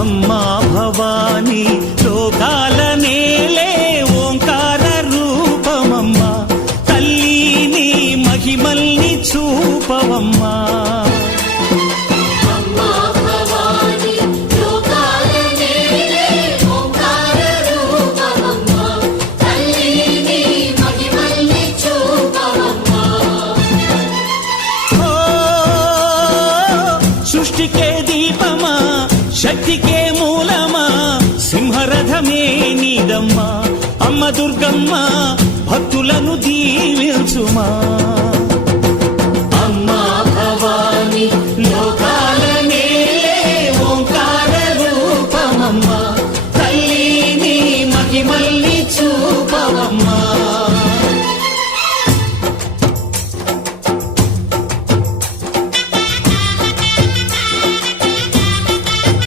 అమ్మా భవానీ లోకాల నేలే ఓంకార రూపమమ్మా తల్లి మహిమల్ని చూపవమ్మా సృష్టికే దీపమా శక్తికే మూలమా సింహరథమే నీదమ్మా అమ్మ దుర్గమ్మ భక్తులను దీవించుమా